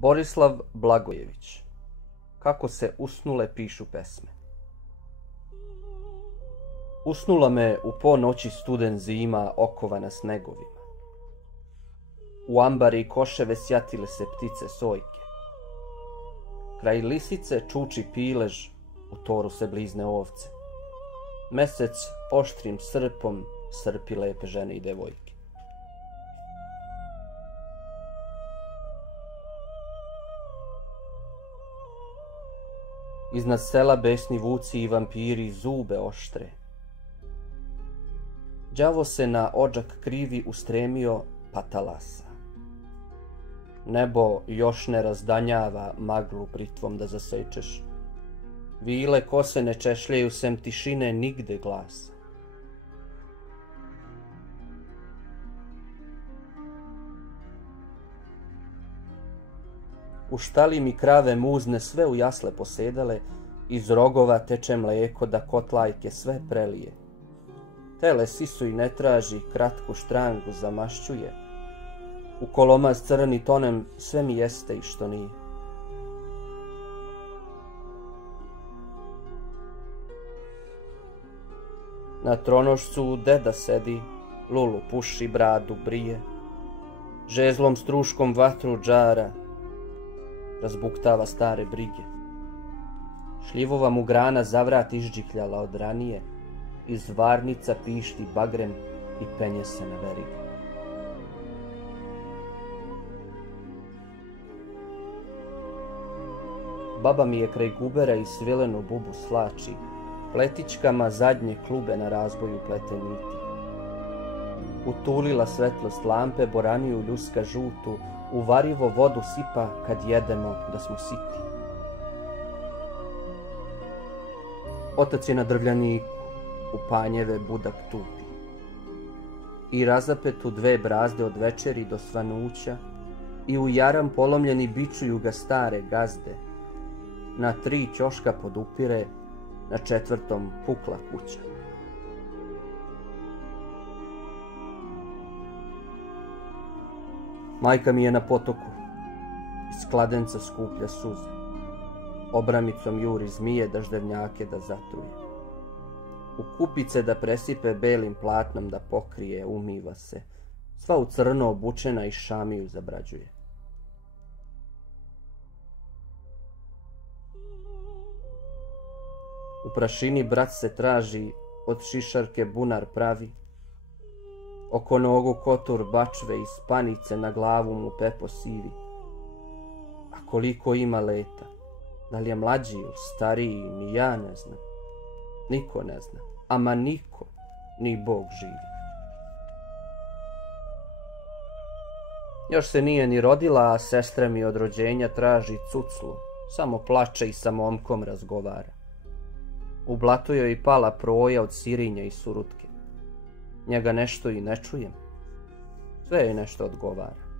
Borislav Blagojević. Kako se usnule pišu pesme. Usnula me u ponoći studen zima okovana snegovima. U ambare i koševe sjatile se ptice sojke. Kraj lisice čuči pilež, u toru se blizne ovce. Mesec oštrim srpom srpi lepe žene i devojke. Iznad sela besni vuci i vampiri zube oštre. Đavo se na odžak krivi ustremio pa talasa. Nebo još ne razdanjava maglu britvom da zasečeš. Vile kose ne češljaju sem tišine nigde glasa. U štali mi krave muzne sve u jasle posedale, iz rogova teče mleko da kotlajke sve prelije. Tele sisu i ne traži, kratku štrangu zamašćuje. U kolomaz crni tonem sve mi jeste i što nije. Na tronošcu deda sedi, lulu puši, bradu brije. Žezlom struškom vatru džara, razbuktava stare brige. Šljivova mu grana zavrat izđikljala od ranije, iz varnica pišti bagrem i penje se na verige. Baba mi je kraj gubera i svilenu bubu slači, pletičkama zadnje klube na razboju plete niti. Utulila svetlost lampe, boraniju ljuska žutu, u varivo vodu sipa kad jedemo da smo siti. Otac je na drvljaniku, u panjeve budak tupi. I razapetu dve brazde od večeri do svanuća, i u jaram polomljeni bičuju ga stare gazde. Na 3 ćoška podupire, na 4. pukla kuća. Majka mi je na potoku, iz kladenca skuplja suze. Obramicom juri zmije daždevnjake da zatruje. U kupice da presipe belim platnom da pokrije, umiva se. Sva u crno obučena i šamiju zabrađuje. U prašini brat se traži, od šišarke bunar pravi. Oko nogu kotur bačve i spanice, na glavu mu pepo sivi. A koliko ima leta, da li je mlađi ili stariji, ni ja ne znam. Niko ne zna, ama niko, ni Bog živi. Još se nije ni rodila, a sestra mi od rođenja traži cuclu, samo plače i sa momkom razgovara. U blatu joj pala proja od sirinja i surutke. Njega nešto i ne čujem. Sve joj nešto odgovara.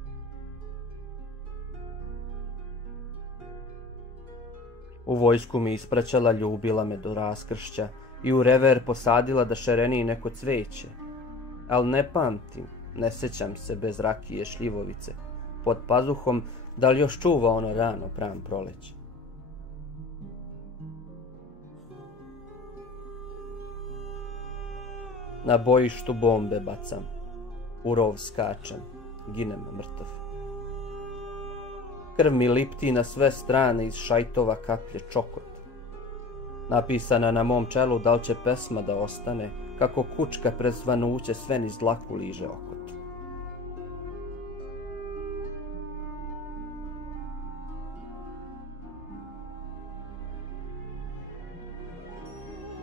U vojsku mi ispraćala, ljubila me do raskršća i u rever posadila da šareni neko cveće. Al ne pamtim, ne sećam se bez rakije šljivovice pod pazuhom, da li još čuva ono rano pram proleće. Na bojištu bombe bacam, u rov skačem, ginem mrtav. Krv mi lipti na sve strane, iz šajtova kaplje čokot. Napisana na mom čelu da li će pesma da ostane, kako kučka pred svanuće sve niz dlaku liže okot.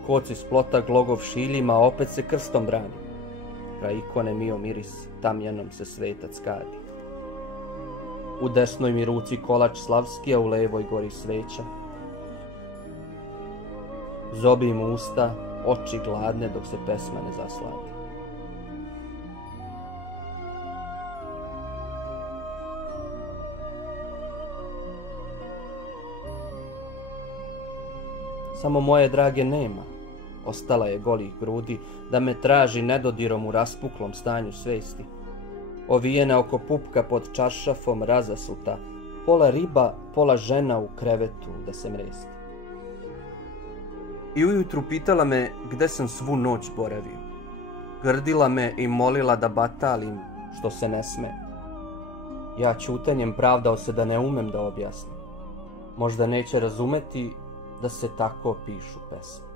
Koc iz plota glogov šiljima, opet se krstom brani. Kraj ikone mio miris, tamjanom se svetac kadi. U desnoj mi ruci kolač slavski, a u levoj gori sveća. Zobim usta, oči gladne dok se pesma ne zasladi. Samo moje drage nema, ostala je golih grudi, da me traži nedodirom u raspuklom stanju svesti. Ovijena oko pupka pod čaršafom razasuta, pola riba, pola žena u krevetu da se mresti. I ujutru pitala me gde sam svu noć boravio. Grdila me i molila da batalim, što se ne sme. Ja ćutanjem pravdao se da ne umem da objasnim. Možda neće razumeti da se tako pišu pesme.